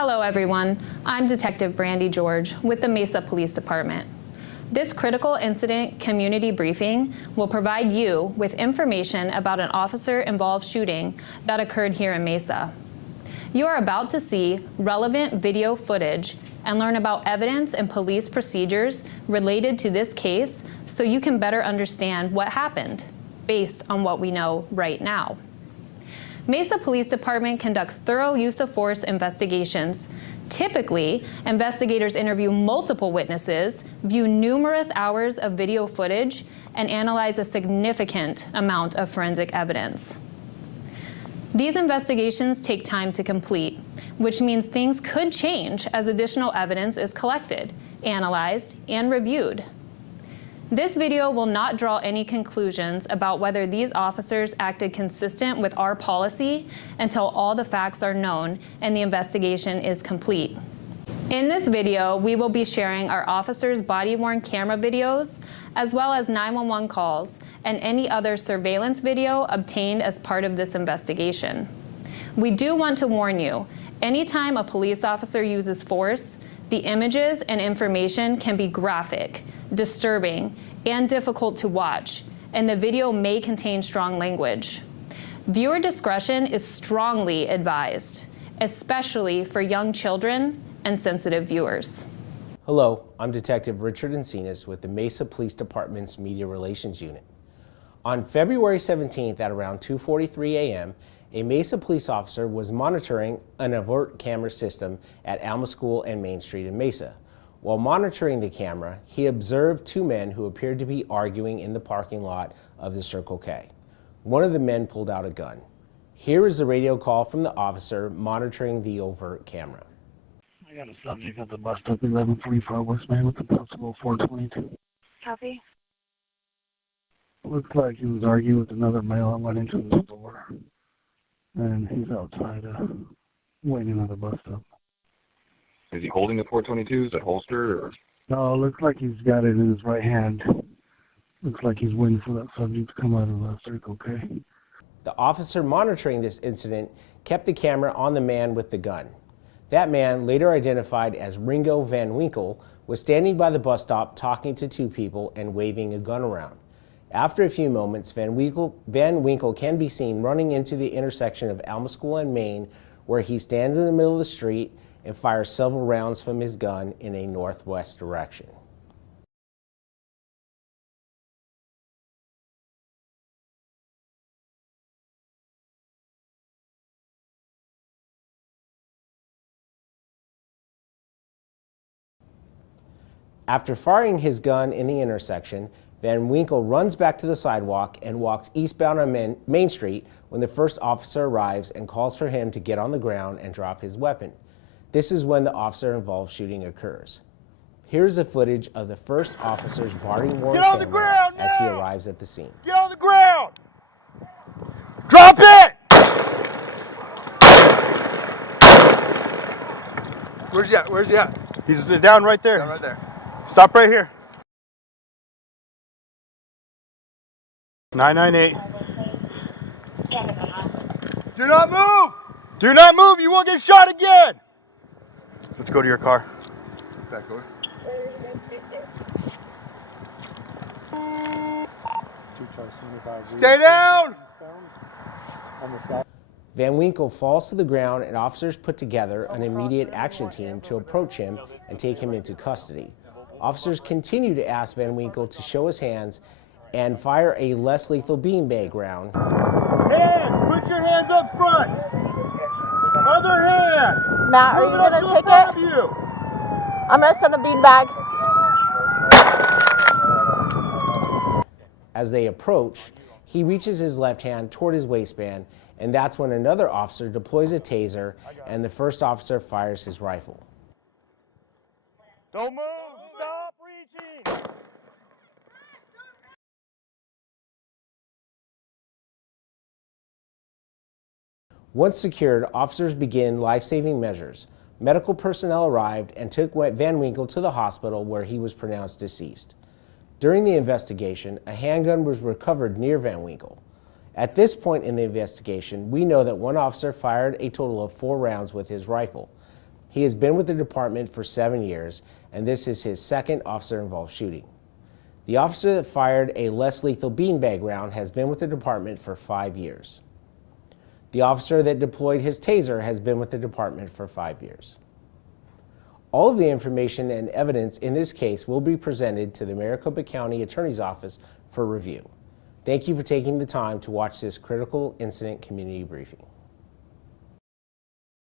Hello everyone, I'm Detective Brandy George with the Mesa Police Department. This critical incident community briefing will provide you with information about an officer-involved shooting that occurred here in Mesa. You are about to see relevant video footage and learn about evidence and police procedures related to this case so you can better understand what happened based on what we know right now. Mesa Police Department conducts thorough use of force investigations. Typically, investigators interview multiple witnesses, view numerous hours of video footage, and analyze a significant amount of forensic evidence. These investigations take time to complete, which means things could change as additional evidence is collected, analyzed, and reviewed. This video will not draw any conclusions about whether these officers acted consistent with our policy until all the facts are known and the investigation is complete. In this video, we will be sharing our officers' body-worn camera videos, as well as 911 calls and any other surveillance video obtained as part of this investigation. We do want to warn you, anytime a police officer uses force, the images and information can be graphic, disturbing, and difficult to watch, and the video may contain strong language. Viewer discretion is strongly advised, especially for young children and sensitive viewers. Hello, I'm Detective Richard Encinas with the Mesa Police Department's Media Relations Unit. On February 17th at around 2:43 a.m., a Mesa police officer was monitoring an overt camera system at Alma School and Main Street in Mesa. While monitoring the camera, he observed two men who appeared to be arguing in the parking lot of the Circle K. One of the men pulled out a gun. Here is the radio call from the officer monitoring the overt camera. I got a subject at the bus stop 1145 West Main with the possible 422. Copy. Looks like he was arguing with another male and went into the store. And he's outside waiting at the bus stop. Is he holding the 422? Is it holstered or? No, looks like he's got it in his right hand. Looks like he's waiting for that subject to come out of the Circle K. The officer monitoring this incident kept the camera on the man with the gun. That man, later identified as Ringo Van Winkle, was standing by the bus stop talking to two people and waving a gun around. After a few moments, Van Winkle can be seen running into the intersection of Alma School and Main, where he stands in the middle of the street and fires several rounds from his gun in a northwest direction. After firing his gun in the intersection, Van Winkle runs back to the sidewalk and walks eastbound on Main Street when the first officer arrives and calls for him to get on the ground and drop his weapon. This is when the officer-involved shooting occurs. Here's the footage of the first officer's body-worn camera as he arrives at the scene. Get on the ground! Drop it! Where's he at? Where's he at? He's down right there. Down right there. Stop right here. 998. Do not move! Do not move! You won't get shot again! Let's go to your car. Back over. Stay down! Van Winkle falls to the ground and officers put together an immediate action team to approach him and take him into custody. Officers continue to ask Van Winkle to show his hands and fire a less lethal beanbag round. Hands! Put your hands up front! Other hand! Matt, are you gonna take it? I'm gonna send a beanbag. As they approach, he reaches his left hand toward his waistband, and that's when another officer deploys a taser and the first officer fires his rifle. Don't move! Stop reaching! Once secured, officers begin life-saving measures. Medical personnel arrived and took Van Winkle to the hospital where he was pronounced deceased. During the investigation, a handgun was recovered near Van Winkle. At this point in the investigation, we know that one officer fired a total of 4 rounds with his rifle. He has been with the department for 7 years, and this is his second officer-involved shooting. The officer that fired a less lethal beanbag round has been with the department for 5 years. The officer that deployed his taser has been with the department for 5 years. All of the information and evidence in this case will be presented to the Maricopa County Attorney's Office for review. Thank you for taking the time to watch this critical incident community briefing.